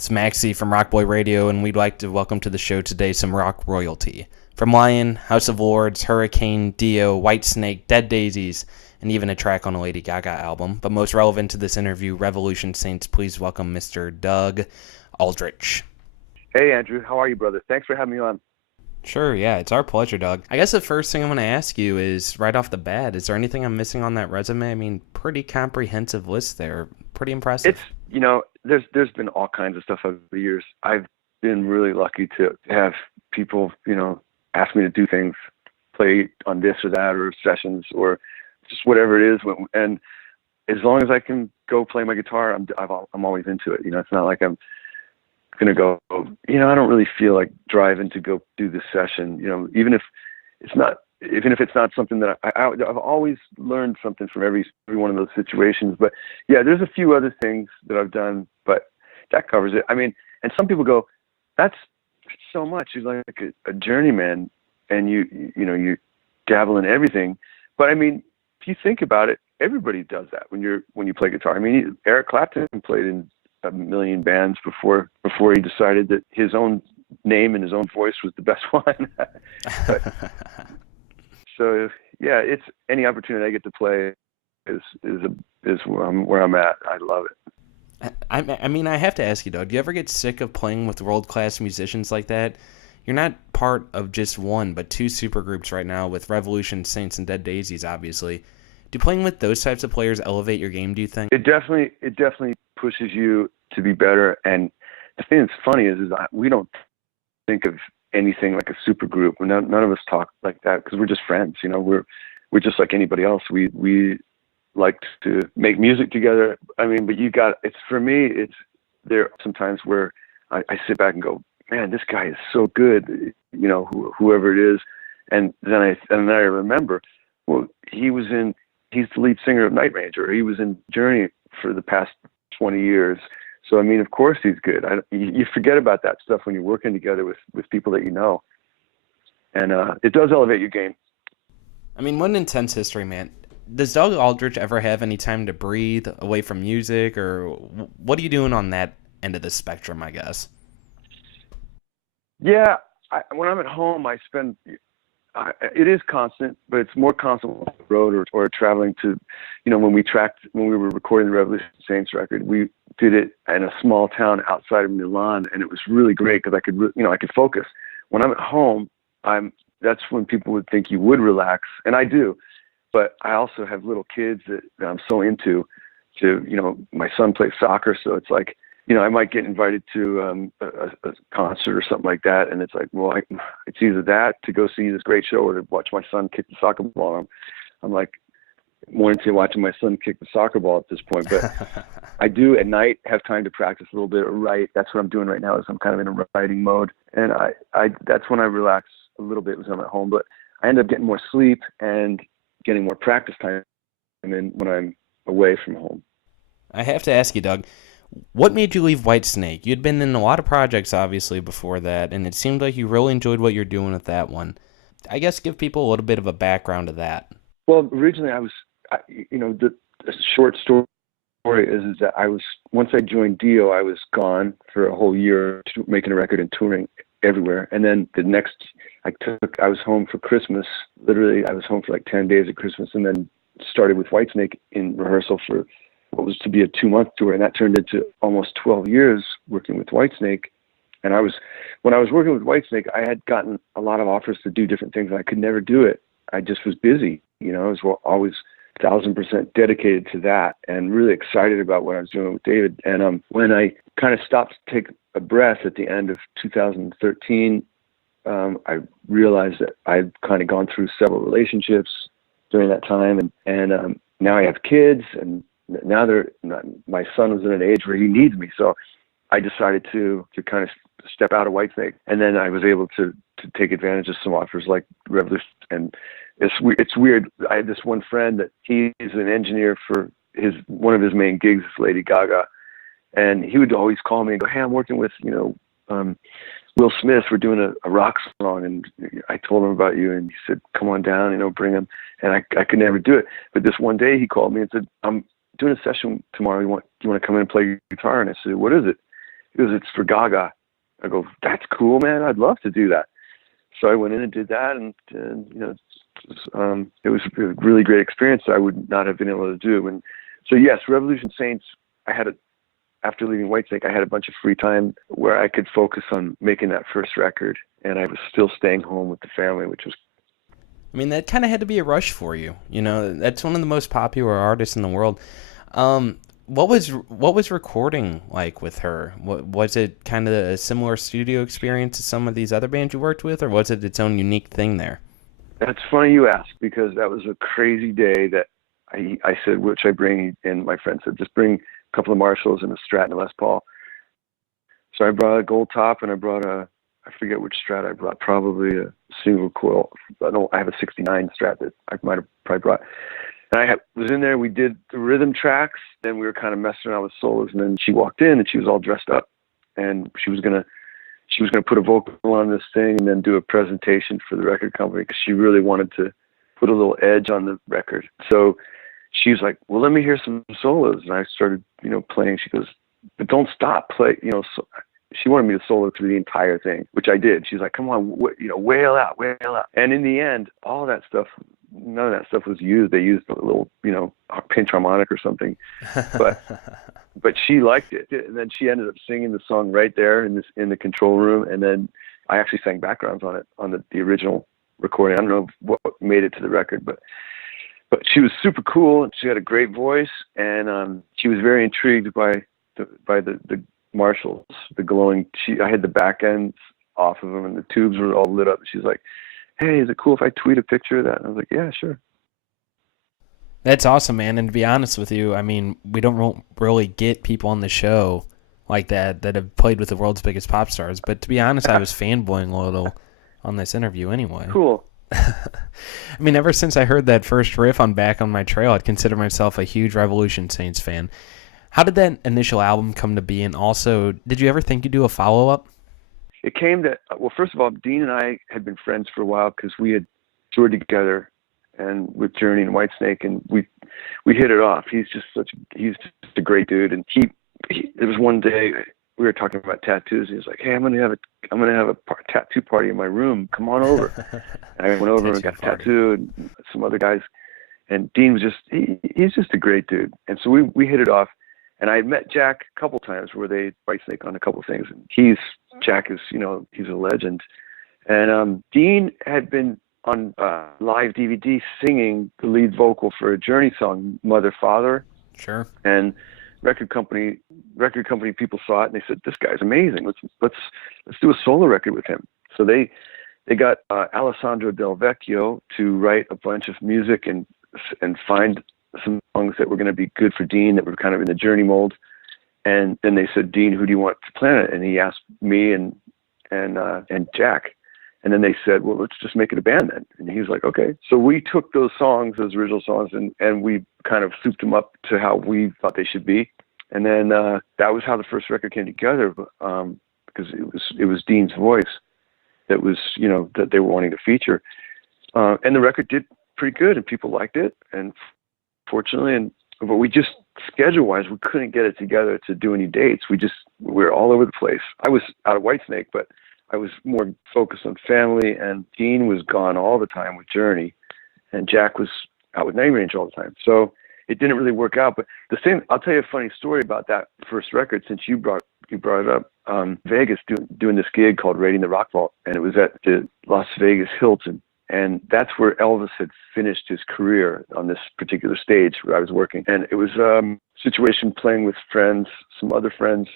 It's Maxey from RockBoy Radio, and we'd like to welcome to the show today some rock royalty. From Lion, House of Lords, Hurricane, Dio, Whitesnake, Dead Daisies, and even a track on a Lady Gaga album. But most relevant to this interview, Revolution Saints, please welcome Mr. Doug Aldrich. Hey, Andrew. How are you, brother? Thanks for having me on. Sure, yeah, it's our pleasure, Doug. I guess the first thing I want to ask you is, right off the bat, is there anything I'm missing on that resume? I mean, pretty comprehensive list there. Pretty impressive. There's been all kinds of stuff over the years. I've been really lucky to have people, ask me to do things, play on this or that, or sessions, or just whatever it is. And as long as I can go play my guitar, I'm always into it. It's not like I'm gonna go. I don't really feel like driving to go do this session. Even if it's not something that I've always learned something from every one of those situations. But yeah, there's a few other things that I've done, but that covers it. I mean, and some people go, that's so much. You're like a journeyman, and you dabble in everything. But I mean, if you think about it, everybody does that when you play guitar. I mean, Eric Clapton played in a million bands before he decided that his own name and his own voice was the best one. So yeah, it's any opportunity I get to play is where I'm at. I love it. I mean, I have to ask you, Doug, do you ever get sick of playing with world-class musicians like that? You're not part of just one, but two supergroups right now with Revolution Saints and Dead Daisies, obviously. Do playing with those types of players elevate your game, do you think? It definitely pushes you to be better. And the thing that's funny is we don't think of anything like a super group. None of us talk like that because we're just friends. We're just like anybody else. We like to make music together. I mean, but for me, it's there sometimes where I sit back and go, man, this guy is so good, whoever it is. And then I remember, well, he's the lead singer of Night Ranger. He was in Journey for the past 20 years. So, I mean, of course he's good. You forget about that stuff when you're working together with people that you know. And it does elevate your game. I mean, what an intense history, man. Does Doug Aldrich ever have any time to breathe away from music, or what are you doing on that end of the spectrum, I guess? Yeah, when I'm at home, it is constant, but it's more constant on the road or traveling to, when we were recording the Revolution Saints record, we did it in a small town outside of Milan, and it was really great because I could focus. When I'm at home, that's when people would think you would relax, and I do, but I also have little kids that I'm so into. My son plays soccer, so it's like, I might get invited to a concert or something like that, and it's like, well, it's either that to go see this great show or to watch my son kick the soccer ball. I'm like more into watching my son kick the soccer ball at this point, but I do at night have time to practice a little bit or write. That's what I'm doing right now. Is I'm kind of in a writing mode, and I that's when I relax a little bit when I'm at home. But I end up getting more sleep and getting more practice time, and then when I'm away from home. I have to ask you, Doug, what made you leave Whitesnake? You'd been in a lot of projects, obviously, before that, and it seemed like you really enjoyed what you're doing with that one. I guess give people a little bit of a background to that. Well, originally the short story is that once I joined Dio, I was gone for a whole year making a record and touring everywhere. And then I was home for Christmas. Literally, I was home for like 10 days at Christmas, and then started with Whitesnake in rehearsal for what was to be a 2-month tour, and that turned into almost 12 years working with Whitesnake. And when I was working with Whitesnake, I had gotten a lot of offers to do different things, and I could never do it. I just was busy, I was always 1,000% dedicated to that, and really excited about what I was doing with David. And when I kind of stopped to take a breath at the end of 2013, I realized that I'd kind of gone through several relationships during that time, and now I have kids, and now my son was at an age where he needs me. So I decided to kind of step out of Whitesnake. And then I was able to take advantage of some offers like Revolution. And it's weird. I had this one friend that he's an engineer for one of his main gigs is Lady Gaga. And he would always call me and go, hey, I'm working with, Will Smith. We're doing a rock song. And I told him about you. And he said, come on down, bring him. And I could never do it. But this one day he called me and said, I'm doing a session tomorrow. Do you want to come in and play guitar? And I said, what is it? He goes, it's for Gaga. I go, that's cool, man. I'd love to do that. So I went in and did that, and it was a really great experience that I would not have been able to do. And so, yes, Revolution Saints, after leaving Whitesnake, I had a bunch of free time where I could focus on making that first record, and I was still staying home with the family, which was... I mean, that kind of had to be a rush for you. You know, that's one of the most popular artists in the world. What was recording like with her? Was it kind of a similar studio experience to some of these other bands you worked with, or was it its own unique thing there? That's funny you ask, because that was a crazy day that I said, what should I bring? And my friend said, just bring a couple of Marshalls and a Strat and a Les Paul. So I brought a gold top, and I brought I forget which Strat I brought, probably a single coil. I have a 69 Strat that I might have probably brought. And I was in there, we did the rhythm tracks, then we were kind of messing around with solos, and then she walked in and she was all dressed up, and she was gonna put a vocal on this thing and then do a presentation for the record company, because she really wanted to put a little edge on the record. So she was like, well, let me hear some solos. And I started, playing. She goes, but don't stop, play, so she wanted me to solo through the entire thing, which I did. She's like, come on, wail out. And in the end, all that stuff, none of that stuff was used. They used a little, pinch harmonic or something, but she liked it. And then she ended up singing the song right there in the control room. And then I actually sang backgrounds on it, on the original recording. I don't know what made it to the record, but she was super cool, and she had a great voice, and she was very intrigued by the Marshalls, the glowing. I had the back ends off of them, and the tubes were all lit up. She's like, hey, is it cool if I tweet a picture of that? And I was like, yeah, sure. That's awesome, man. And to be honest with you, I mean, we don't really get people on the show like that have played with the world's biggest pop stars. But to be honest, I was fanboying a little on this interview anyway. Cool. I mean, ever since I heard that first riff on Back on My Trail, I'd consider myself a huge Revolution Saints fan. How did that initial album come to be? And also, did you ever think you'd do a follow-up? It came to, well, first of all, Deen and I had been friends for a while because we had toured together and with Journey and Whitesnake, and we hit it off. He's just a great dude. And there was one day we were talking about tattoos. He was like, hey, I'm gonna have a tattoo party in my room. Come on over. And I went over and got a tattoo, and some other guys. And Deen was he's just a great dude. And so we hit it off. And I had met Jack a couple times where they Whitesnake on a couple things. And Jack is, he's a legend. And Deen had been on live DVD singing the lead vocal for a Journey song, Mother Father. Sure. And record company people saw it, and they said, this guy's amazing. Let's do a solo record with him. So they got Alessandro Del Vecchio to write a bunch of music and find some songs that were going to be good for Deen, that were kind of in the Journey mold. And then they said, Deen, who do you want to play it? And he asked me and Jack. And then they said, well, let's just make it a band then. And he was like, okay. So we took those original songs, and we kind of souped them up to how we thought they should be. And then that was how the first record came together, because it was Deen's voice that was, that they were wanting to feature. And the record did pretty good, and people liked it. And fortunately, but we just, schedule-wise, we couldn't get it together to do any dates. We were all over the place. I was out of Whitesnake, but I was more focused on family, and Deen was gone all the time with Journey, and Jack was out with Name Range all the time. So it didn't really work out. But I'll tell you a funny story about that first record, since you brought it up. Vegas doing this gig called Raiding the Rock Vault, and it was at the Las Vegas Hilton. And that's where Elvis had finished his career, on this particular stage where I was working. And it was a situation playing with friends, some other friends.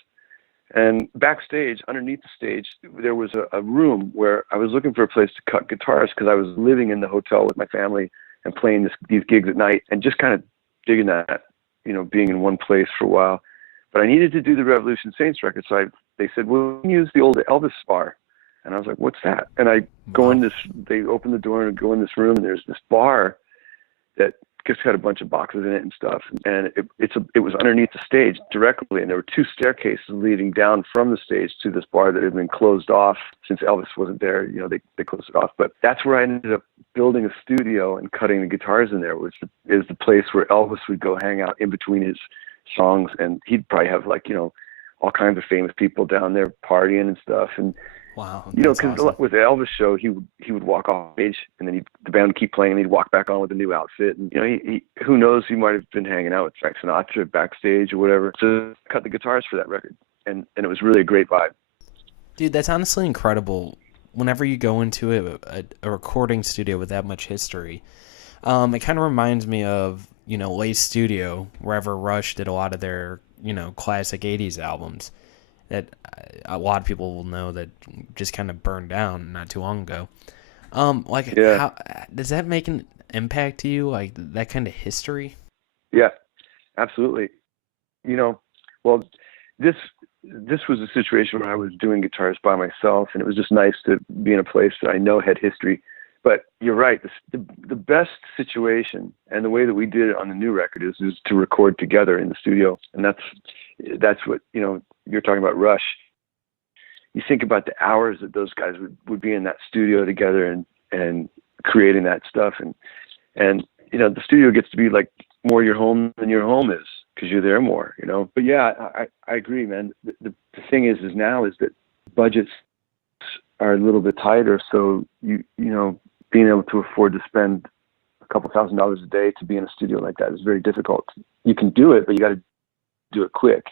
And backstage, underneath the stage, there was a room where I was looking for a place to cut guitars, because I was living in the hotel with my family and playing these gigs at night, and just kind of digging that, being in one place for a while. But I needed to do the Revolution Saints record, so they said, well, we can use the old Elvis bar. And I was like, what's that? And I go in they open the door and go in this room, and there's this bar that just had a bunch of boxes in it and stuff. And it was underneath the stage directly. And there were two staircases leading down from the stage to this bar that had been closed off since Elvis wasn't there. They closed it off. But that's where I ended up building a studio and cutting the guitars in there, which is the place where Elvis would go hang out in between his songs. And he'd probably have all kinds of famous people down there partying and stuff. And Wow, you know, that's because awesome. with the Elvis show, he would walk off stage, and then the band would keep playing, and he'd walk back on with a new outfit. And you know, he who knows, he might have been hanging out with Frank Sinatra backstage or whatever. So I cut the guitars for that record, and it was really a great vibe. Dude, that's honestly incredible. Whenever you go into a recording studio with that much history, it kind of reminds me of, Lay's studio, wherever Rush did a lot of their, classic 80s albums that a lot of people will know that just kind of burned down not too long ago. Yeah. How does that make an impact to you, like that kind of history? Yeah, absolutely. You know, well, this was a situation where I was doing guitars by myself, and it was just nice to be in a place that I know had history. But you're right. The best situation, and the way that we did it on the new record is to record together in the studio, and that's what you're talking about. Rush. You think about the hours that those guys would be in that studio together and creating that stuff, and the studio gets to be like more your home than your home is, because you're there more. But yeah, I agree, man. The thing is now is that budgets are a little bit tighter, so being able to afford to spend a couple $1,000s a day to be in a studio like that is very difficult. You can do it, but you got to do it quick.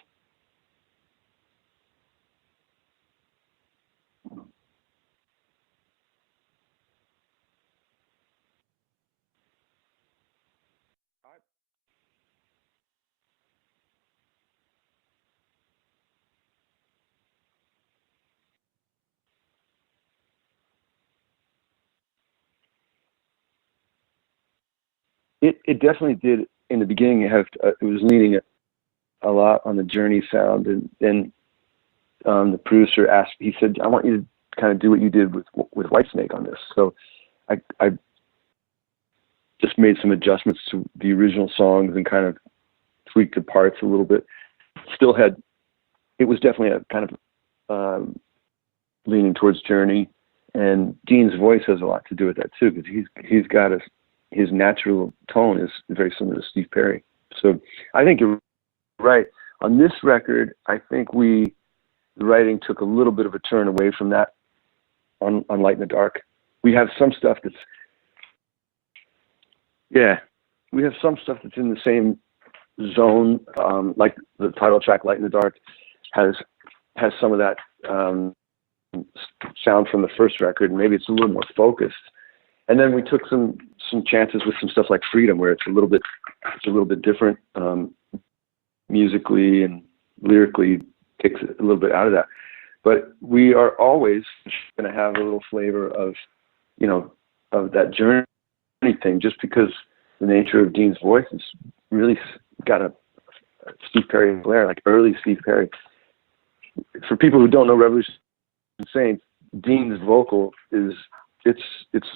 It definitely did in the beginning. It was leaning a lot on the Journey sound, and then the producer asked. He said, "I want you to kind of do what you did with Whitesnake on this." So I just made some adjustments to the original songs and kind of tweaked the parts a little bit. It was definitely a kind of leaning towards Journey, and Deen's voice has a lot to do with that too, because he's got his natural tone is very similar to Steve Perry. So I think you're right. On this record, I think the writing took a little bit of a turn away from that on Light in the Dark. We have some stuff that's in the same zone, like the title track Light in the Dark has some of that sound from the first record, and maybe it's a little more focused. And then we took some chances with some stuff like Freedom, where it's a little bit different musically and lyrically, takes a little bit out of that. But we are always going to have a little flavor of that Journey thing, just because the nature of Deen's voice is really got a Steve Perry flair, like early Steve Perry. For people who don't know Revolution Saints, Deen's vocal is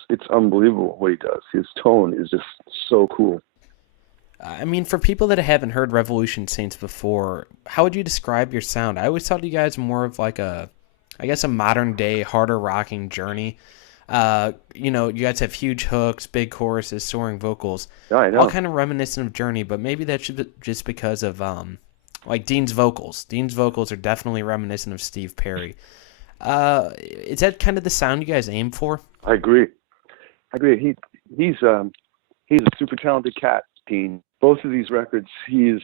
it's unbelievable what he does. His tone is just so cool. I mean, for people that haven't heard Revolution Saints before, how would you describe your sound? I always thought you guys more of like a modern day, harder rocking Journey. You guys have huge hooks, big choruses, soaring vocals, Yeah, I know. all kind of reminiscent of Journey, but maybe that's just because of like Deen's vocals. Deen's vocals are definitely reminiscent of Steve Perry. Is that kind of the sound you guys aim for? I agree. He's a super talented cat, Deen. Both of these records, he's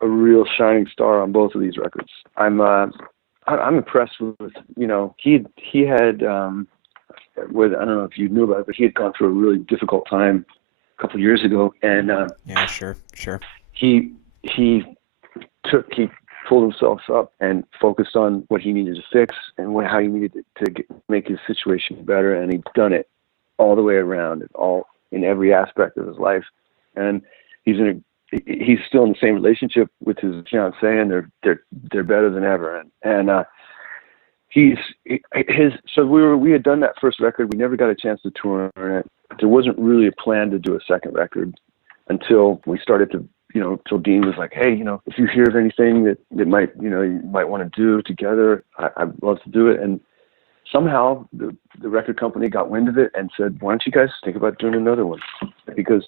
a real shining star on both of these records. I'm impressed with he had with, I don't know if you knew about it, but he had gone through a really difficult time a couple of years ago, and yeah, sure. He pulled himself up and focused on what he needed to fix and how he needed to make his situation better, and he'd done it all the way around, in every aspect of his life. And he's still in the same relationship with his fiancée, and they're better than ever. So we had done that first record. We never got a chance to tour on it. There wasn't really a plan to do a second record until we started to, till Deen was like, "Hey, if you hear of anything that might, you might want to do together, I'd love to do it." And somehow the record company got wind of it and said, "Why don't you guys think about doing another one?" Because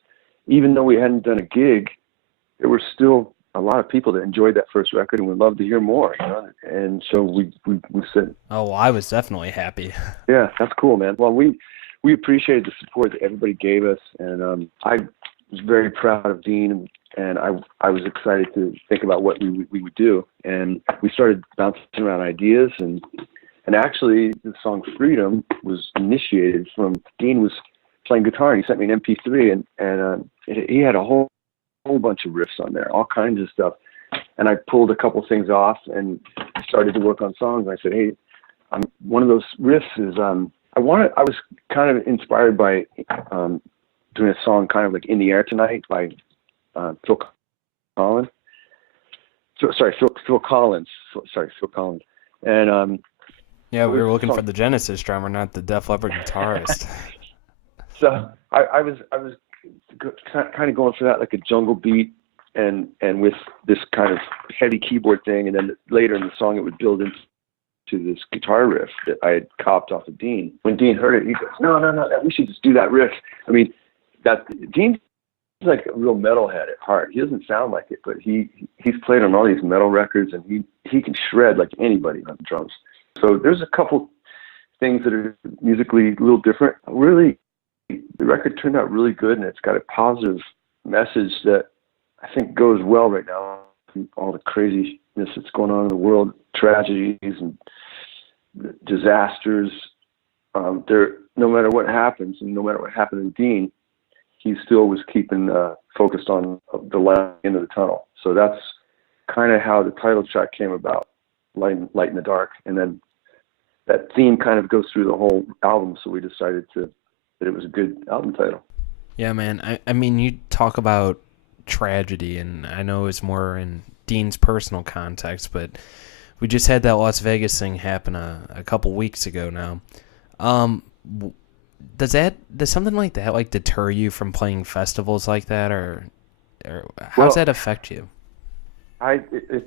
even though we hadn't done a gig, there were still a lot of people that enjoyed that first record and would love to hear more, you know. And so we said, Oh, well, I was definitely happy. yeah, that's cool, man. Well, we appreciated the support that everybody gave us, and I was very proud of Deen, and I was excited to think about what we would do, and we started bouncing around ideas, and actually the song Freedom was initiated from Deen was playing guitar, and he sent me an MP3, and he had a whole bunch of riffs on there, all kinds of stuff, and I pulled a couple things off and started to work on songs. And I said, hey, one of those riffs is I was kind of inspired by doing a song kind of like In the Air Tonight by Phil Collins. Phil Collins. And yeah, we were looking for the Genesis drummer, not the Def Leppard guitarist. So I was kind of going for that, like a jungle beat, and with this kind of heavy keyboard thing, and then later in the song it would build into this guitar riff that I had copped off of Deen. When Deen heard it, he goes, no, we should just do that riff. I mean, Deen's like a real metalhead at heart. He doesn't sound like it, but he's played on all these metal records, and he can shred like anybody on drums. So there's a couple things that are musically a little different. Really, the record turned out really good, and it's got a positive message that I think goes well right now. All the craziness that's going on in the world, tragedies and disasters. No matter what happens, and no matter what happened to Deen, he still was keeping focused on the light end of the tunnel. So that's kind of how the title track came about, Light in the Dark. And then that theme kind of goes through the whole album, so we decided that it was a good album title. Yeah, man. I mean, you talk about tragedy, and I know it's more in Deen's personal context, but we just had that Las Vegas thing happen a couple weeks ago now. Does something like that like deter you from playing festivals like that, or how does that affect you? The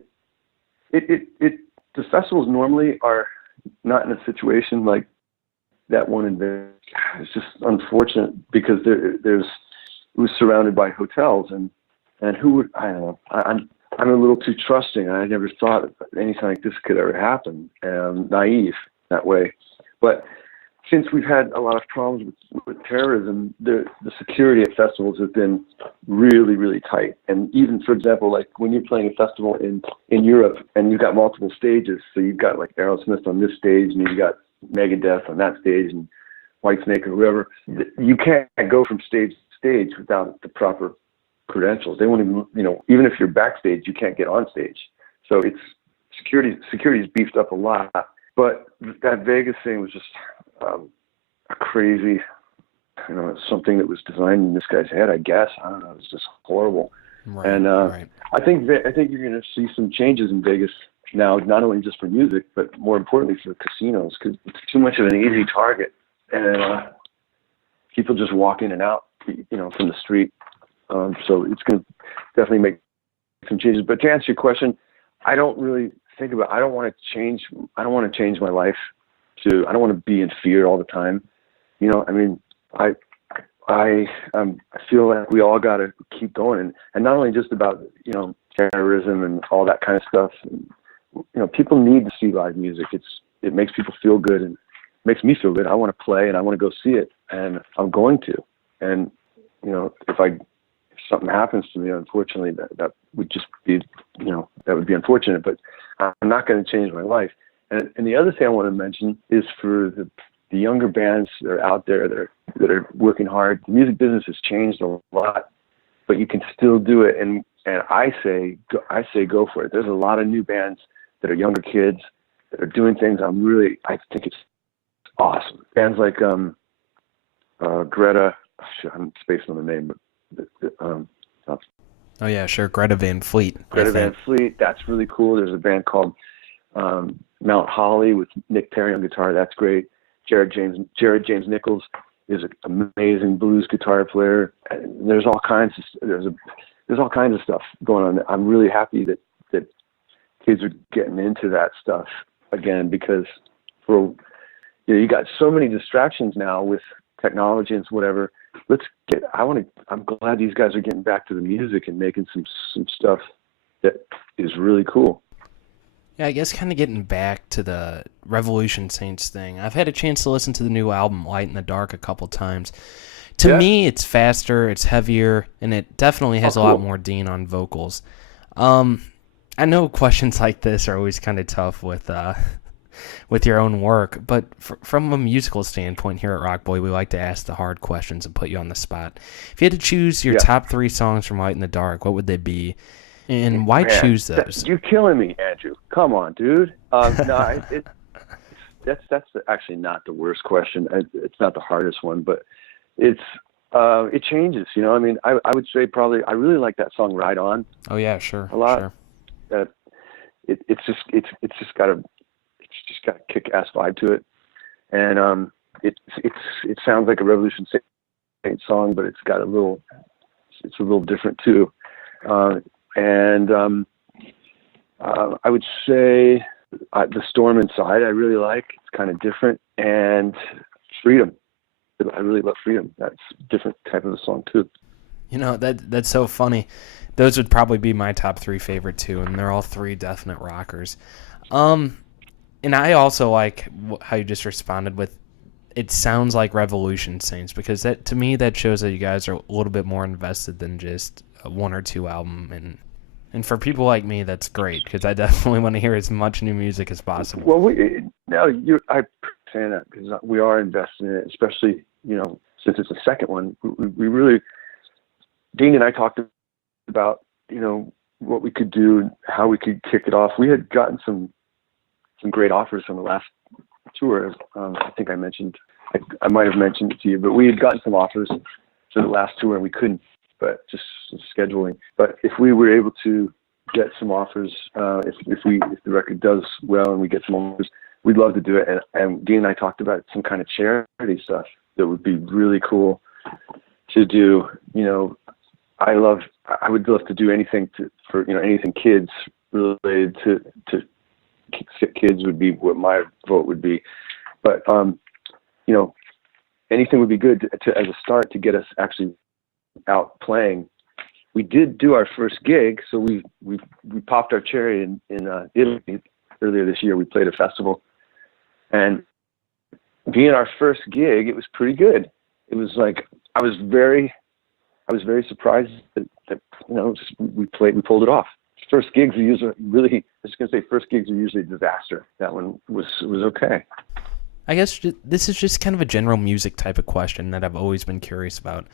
festivals normally are not in a situation like that one in Vegas. It's just unfortunate because it was surrounded by hotels, and who would, I don't know, I'm a little too trusting. I never thought anything like this could ever happen. Naive that way. But since we've had a lot of problems with terrorism, the security at festivals has been really, really tight. And even, for example, like when you're playing a festival in Europe and you've got multiple stages, so you've got like Aerosmith on this stage and you've got Megadeth on that stage and Whitesnake or whoever, you can't go from stage to stage without the proper credentials. They won't even, even if you're backstage, you can't get on stage. So it's security's beefed up a lot. But that Vegas thing was just a crazy, something that was designed in this guy's head, I guess. I don't know. It was just horrible. Right, and right. I think you're going to see some changes in Vegas now, not only just for music, but more importantly for casinos, because it's too much of an easy target, and people just walk in and out, from the street. So it's going to definitely make some changes. But to answer your question, I don't really think about. I don't want to change my life. I don't want to be in fear all the time. I feel like we all got to keep going, and not only just about terrorism and all that kind of stuff. And, people need to see live music. It makes people feel good, and it makes me feel good. I want to play, and I want to go see it, and I'm going to. And if something happens to me, unfortunately, that would just be that would be unfortunate. But I'm not going to change my life. And the other thing I want to mention is for the younger bands that are out there that are working hard. The music business has changed a lot, but you can still do it. And I say go for it. There's a lot of new bands that are younger kids that are doing things. I think it's awesome. Bands like Greta. I'm spacing on the name, but oh yeah, sure. Greta Van Fleet. Van Fleet. That's really cool. There's a band called Mount Holly with Nick Perry on guitar. That's great. Jared James Nichols is an amazing blues guitar player. And there's all kinds of stuff going on. I'm really happy that kids are getting into that stuff again, because you got so many distractions now with technology and whatever. I'm glad these guys are getting back to the music and making some stuff that is really cool. Yeah, I guess kind of getting back to the Revolution Saints thing. I've had a chance to listen to the new album, Light in the Dark, a couple times. To me, it's faster, it's heavier, and it definitely has a lot more Deen on vocals. I know questions like this are always kind of tough with your own work, but from a musical standpoint here at RockBoy, we like to ask the hard questions and put you on the spot. If you had to choose your top 3 songs from Light in the Dark, what would they be? And why choose those? You're killing me, Andrew. Come on, dude. No, that's actually not the worst question. It's not the hardest one, but it changes. You know, I mean, I would say probably I really like that song "Ride On." Oh yeah, sure, a lot. Sure. It's just got a kick-ass vibe to it, and it sounds like a Revolution Saints song, but it's a little different too. I would say The Storm Inside I really like. It's kind of different. And Freedom. I really love Freedom. That's a different type of a song too. You know, that's so funny. Those would probably be my top 3 favorite too, and they're all 3 definite rockers. And I also like how you just responded with, it sounds like Revolution Saints, because that, to me, that shows that you guys are a little bit more invested than just a 1 or 2 album. And for people like me, that's great, because I definitely want to hear as much new music as possible. Well, I understand that, because we are invested in it, especially, you know, since it's the second one. We really, Deen and I talked about, you know, what we could do and how we could kick it off. We had gotten some great offers from the last tour. I think I might have mentioned it to you, but we had gotten some offers for the last tour and we couldn't, but just scheduling. But if we were able to get some offers, if the record does well and we get some offers, we'd love to do it. And Deen and I talked about some kind of charity stuff that would be really cool to do. You know, I would love to do anything for anything kids related to kids would be what my vote would be. But you know, anything would be good to as a start to get us actually out playing. We did do our first gig, so we popped our cherry in Italy earlier this year. We played a festival, and being our first gig, it was pretty good. It was like I was very surprised that you know, we pulled it off. First gigs are usually a disaster. That one was okay. I guess this is just kind of a general music type of question that I've always been curious about.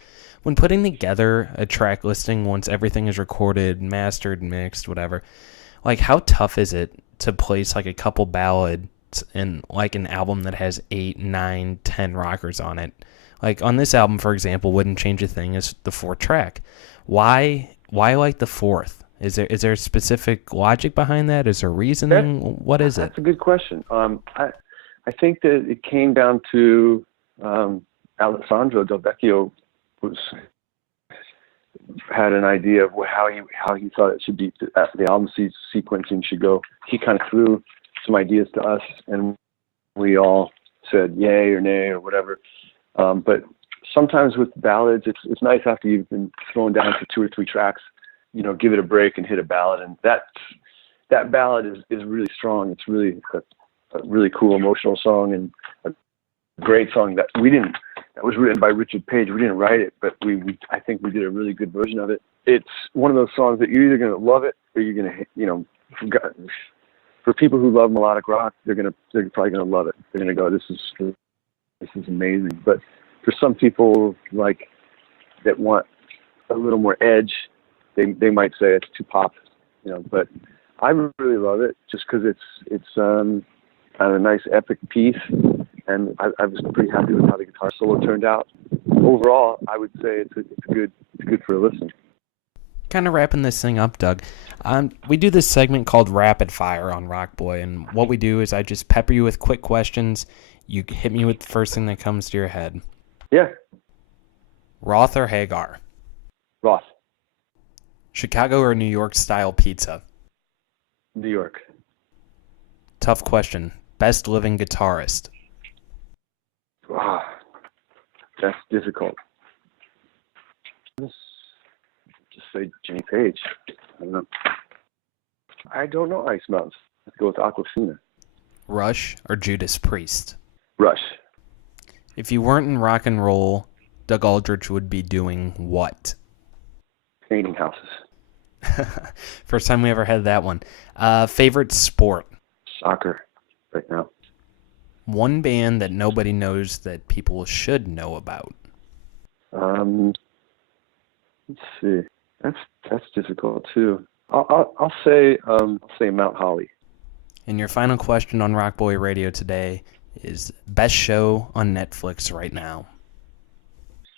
When putting together a track listing, once everything is recorded, mastered, mixed, whatever, like how tough is it to place like a couple ballads in like an album that has 8, 9, 10 rockers on it? Like on this album, for example, Wouldn't Change a Thing is the 4th track. Why like the 4th? Is there a specific logic behind that? Is there reasoning? What is it? That's a good question. I think that it came down to Alessandro Del Vecchio had an idea of how he thought it should be, the album sequencing should go. He kind of threw some ideas to us, and we all said yay or nay or whatever. But sometimes with ballads, it's nice after you've been thrown down for 2 or 3 tracks, you know, give it a break and hit a ballad. And that ballad is really strong. It's really a really cool emotional song and a great song that was written by Richard Page. We didn't write it, but I think we did a really good version of it. It's one of those songs that you're either going to love it or you're going to, you know, for people who love melodic rock, they're probably going to love it. They're going to go, this is amazing. But for some people like that want a little more edge, they might say it's too pop, you know. But I really love it just because it's kind of a nice epic piece, and I was pretty happy with how the guitar solo turned out. Overall, I would say it's good for a listen. Kind of wrapping this thing up, Doug. We do this segment called Rapid Fire on RockBoy, and what we do is I just pepper you with quick questions. You hit me with the first thing that comes to your head. Yeah. Roth or Hagar? Roth. Chicago or New York style pizza? New York. Tough question. Best living guitarist? Wow. That's difficult. Just say Jimmy Page. I don't know. I don't know Ice Mountains. Let's go with Aquafina. Rush or Judas Priest? Rush. If you weren't in rock and roll, Doug Aldrich would be doing what? Painting houses. First time we ever had that one. Favorite sport? Soccer right now. One band that nobody knows that people should know about? Let's see. That's difficult too. I'll say Mount Holly. And your final question on RockBoy Radio today is best show on Netflix right now.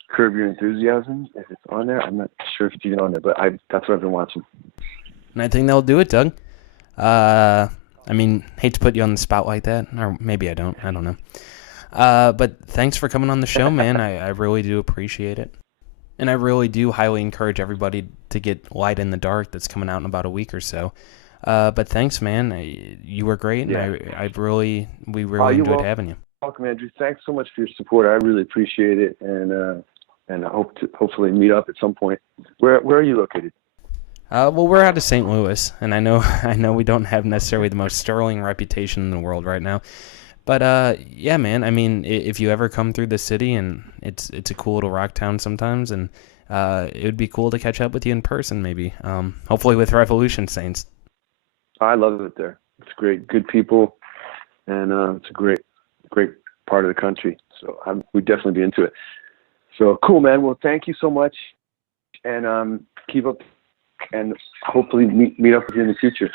Curb Your Enthusiasm. If it's on there, I'm not sure if it's even on there, but that's what I've been watching. And I think that'll do it, Doug. I mean, hate to put you on the spot like that, or maybe I don't know. But thanks for coming on the show, man. I really do appreciate it. And I really do highly encourage everybody to get Light in the Dark that's coming out in about a week or so. But thanks, man. You were great, and we really enjoyed having you. Welcome, Andrew. Thanks so much for your support. I really appreciate it, and I hope to hopefully meet up at some point. Where are you located? Well, we're out of St. Louis, and I know we don't have necessarily the most sterling reputation in the world right now. But yeah, man. I mean, if you ever come through the city, and it's a cool little rock town sometimes, and it would be cool to catch up with you in person, maybe. Hopefully with Revolution Saints. I love it there. It's great, good people, and it's a great part of the country. So we'd definitely be into it. So cool, man. Well, thank you so much, and keep up, and hopefully meet up with you in the future.